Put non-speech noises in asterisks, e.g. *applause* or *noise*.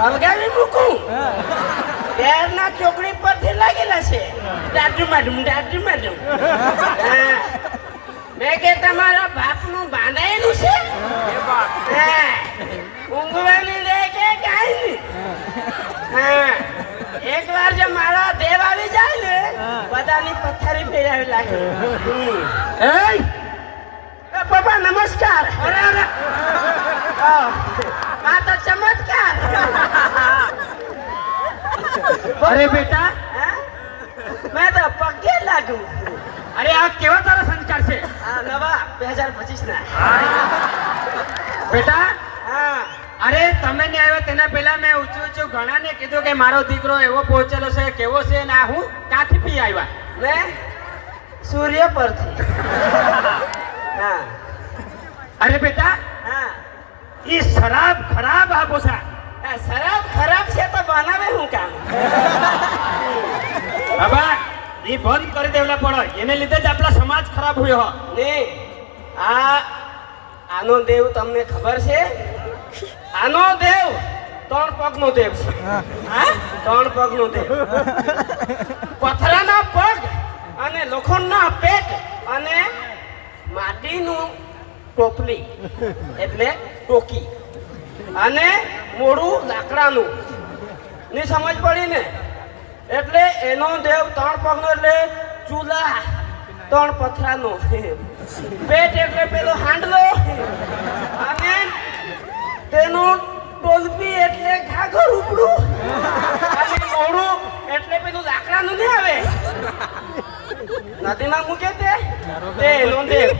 હલગાવી મૂકું? ઘેરના ચોકડી પરથી લાગેલા છે. દાદુ માડું દાદુ હા. મેં કે તમારા બાપનું બાંધાયેલું છે? હા. ઊંઘવાની રે કે કાંઈ નહીં? હા. એક વાર જો મારા દેવ આવી જાય ને બધાની પથ્થરી ફેરાવી લાગે પપ્પા નમસ્કાર અરે અરે આહ, આ તો ચમત્કાર અરે બેટા? મેં તો પગે લાગુ અરે આ કેવા તારા સંસ્કાર છે? આ નવા બે હજાર પચીસ ના બેટા હા. અરે તમે ને આવ્યા તેના પહેલા મેં ઊંચું ઊંચું ઘણાને કીધું કે મારો દીકરો એવો પહોંચેલો છે કેવો છે ને આ હું કાથી પી આવ્યા? મેં સૂર્ય પરથી. હા. અરે બેટા હા. એ શરાબ ખરાબ આપો આ શરાબ ખરાબ છે તો બનાવે હું કામ? *laughs* બાબા એ બંધ કરી દેવલા પડો એને લીધે જ આપણા સમાજ ખરાબ હોય હો. ને આ આનો દેવ તમને ખબર છે? આનો દેવ ત્રણ પગનો દેવ છે. હા? ત્રણ પગનો દેવ. પથરાના પગ અને લોખંડના પેટ અને માટીનું ટોપલી એટલે ટોકી. અને મોડું લાકડાનું. ની સમજ પડી ને? એટલે એનો દેવ ત્રણ પગનો એટલે ચૂલા ત્રણ પથરાનો. પેટ એટલે પેલો હાંડલો. અને તેનું ટોલપી એટલે ઘાઘર ઉપડું. અને મોડું એટલે પેલું લાકડાનું નહીં આવે. નદીમાં મૂકે તે એનો દેવ.